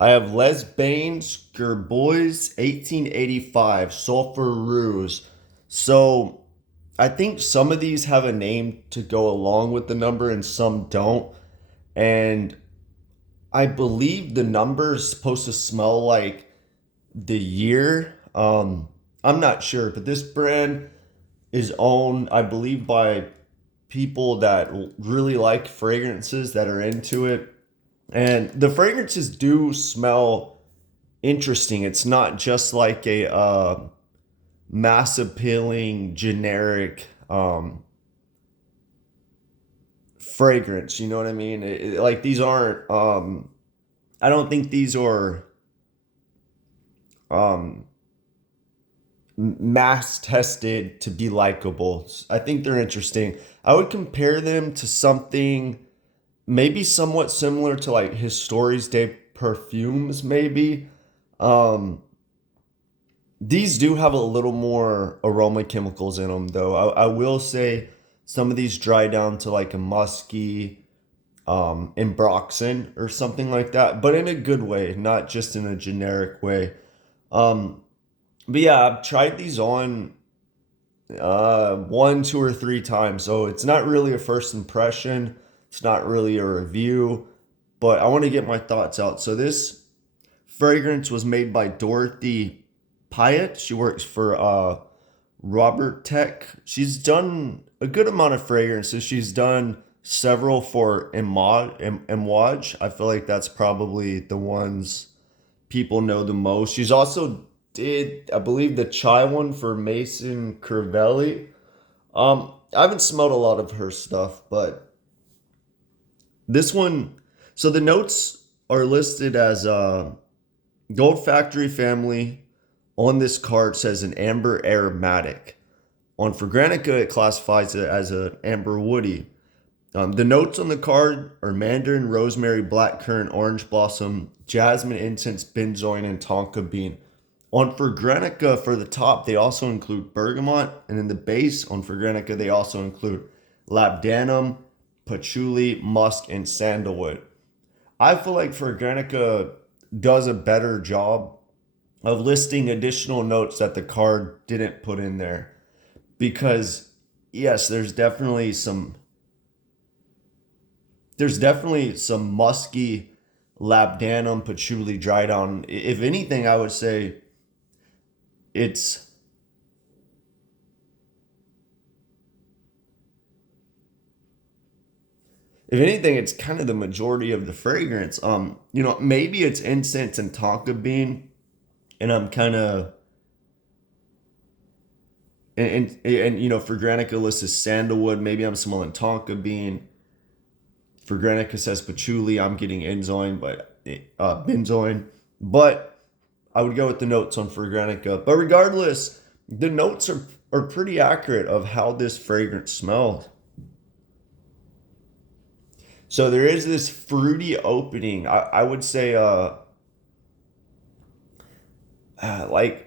I have Les Bains Guerbois 1885 Sulfureux. So I think some of these have a name to go along with the number and some don't. And I believe the number is supposed to smell like the year. I'm not sure, but this brand is owned, I believe, by people that really like fragrances that are into it. And the fragrances do smell interesting. It's not just like a mass appealing generic fragrance. You know what I mean? Like these aren't. I don't think these are um, mass tested to be likable. I think they're interesting. I would compare them to something maybe somewhat similar to like his stories de perfumes, maybe. Um, These do have a little more aroma chemicals in them, though. I will say some of these dry down to like a musky Embroxin or something like that, but in a good way, not just in a generic way. Um, but yeah, I've tried these on one, two, or three times, so it's not really a first impression. It's not really a review, but I want to get my thoughts out. So this fragrance was made by Dorothy Pyatt. She works for Robert Tech. She's done a good amount of fragrances. She's done several for Imwaj. I feel like that's probably the ones people know the most. She's also did, I believe, the chai one for Mason Cervelli. I haven't smelled a lot of her stuff, but this one, so the notes are listed as Gold Factory family. On this card says an amber aromatic. On Fragrantica, it classifies it as an amber woody. The notes on the card are mandarin, rosemary, blackcurrant, orange blossom, jasmine, incense, benzoin, and tonka bean. On Fragrantica, for the top, they also include bergamot, and in the base on Fragrantica, they also include labdanum, patchouli, musk, and sandalwood. I feel like Fragrantica does a better job of listing additional notes that the card didn't put in there because yes, there's definitely some musky labdanum patchouli dry down. If anything, I would say it's if anything, it's kind of the majority of the fragrance. Maybe it's incense and tonka bean, and I'm kind of for Granica list is sandalwood. Maybe I'm smelling tonka bean. For Granica says patchouli. I'm getting benzoin, but I would go with the notes on Fragrantica. But regardless, the notes are pretty accurate of how this fragrance smells. So there is this fruity opening. I would say like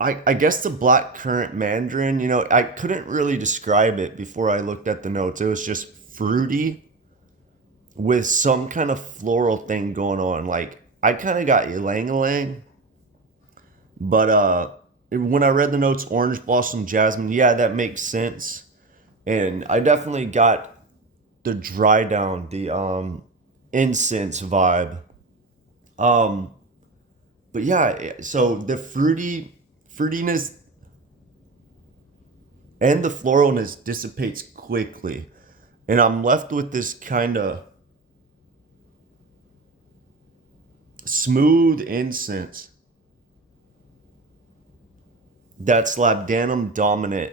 I guess the black currant mandarin, I couldn't really describe it before I looked at the notes. It was just fruity with some kind of floral thing going on. Like I kind of got ylang ylang, but when I read the notes, orange blossom, jasmine, yeah, that makes sense. And I definitely got the dry down, the incense vibe. Um, but yeah, so the fruitiness and the floralness dissipates quickly, and I'm left with this kind of smooth incense that's labdanum dominant.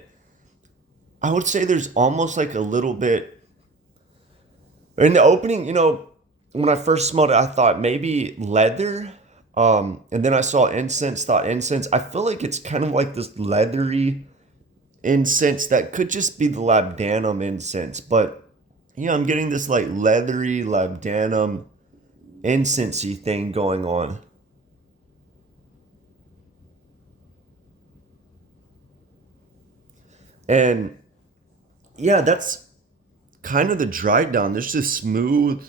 I would say there's almost like a little bit in the opening. When I first smelled it, I thought maybe leather. And then I saw incense, thought incense. I feel like it's kind of like this leathery incense that could just be the labdanum incense, but I'm getting this like leathery labdanum incensey thing going on. And yeah, that's kind of the dry down. There's this smooth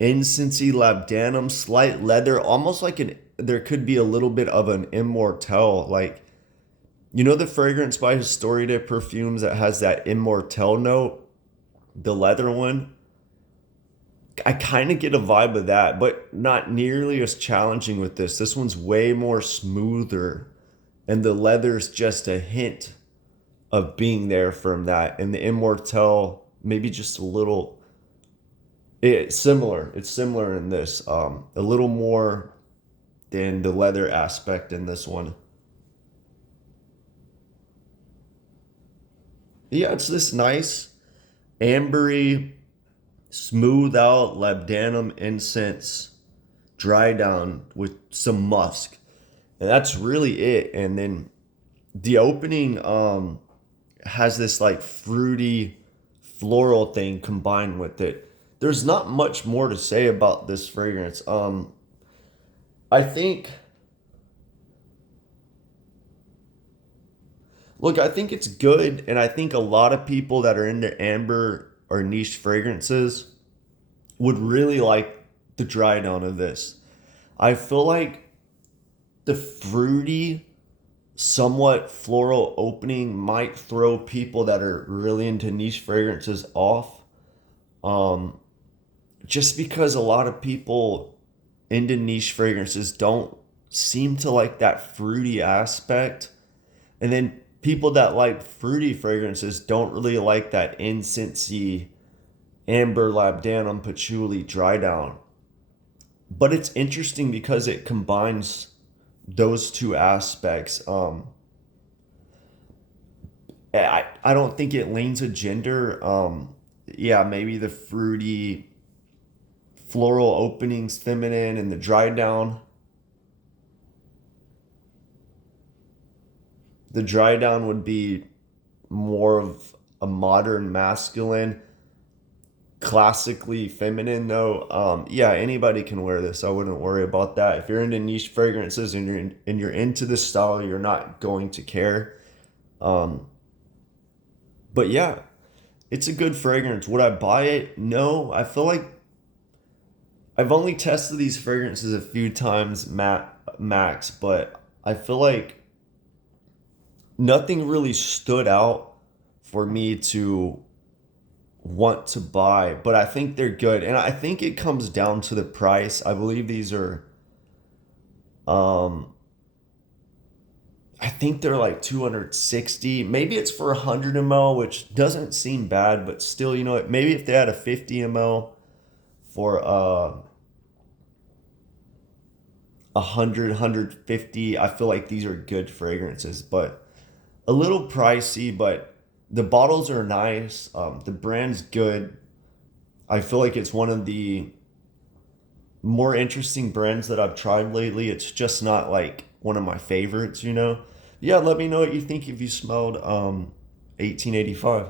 incensey labdanum, slight leather, almost like there could be a little bit of an immortelle. Like, you know the fragrance by Historia Perfumes that has that immortelle note, the leather one? I kind of get a vibe of that, but not nearly as challenging with this. This one's way more smoother, and the leather's just a hint of being there from that. And the immortelle, maybe just a little. It's similar. It's similar in this. A little more than the leather aspect in this one. Yeah, it's this nice ambery, smooth out labdanum incense dry down with some musk, and that's really it. And then the opening has this like fruity floral thing combined with it. There's not much more to say about this fragrance. I think Look, I think it's good, and I think a lot of people that are into amber or niche fragrances would really like the dry down of this. I feel like the fruity, somewhat floral opening might throw people that are really into niche fragrances off. Um, just because a lot of people into niche fragrances don't seem to like that fruity aspect. And then people that like fruity fragrances don't really like that incensey amber labdanum patchouli dry down. But it's interesting because it combines those two aspects. I don't think it leans a gender. Yeah, maybe the fruity floral openings feminine and the dry down. The dry down would be more of a modern masculine, classically feminine though. Yeah, anybody can wear this. I wouldn't worry about that. If you're into niche fragrances and you're into this style, you're not going to care. Um, but yeah, it's a good fragrance. Would I buy it? No. I feel like I've only tested these fragrances a few times max, but I feel like nothing really stood out for me to want to buy, but I think they're good. And I think it comes down to the price. I believe these are um I think they're like 260. Maybe it's for 100 ml, which doesn't seem bad, but still, you know what? Maybe if they had a 50 ml for 100, I feel like these are good fragrances, but a little pricey, but the bottles are nice. The brand's good. I feel like it's one of the more interesting brands that I've tried lately. It's just not like one of my favorites, you know? Yeah, let me know what you think if you smelled 1885.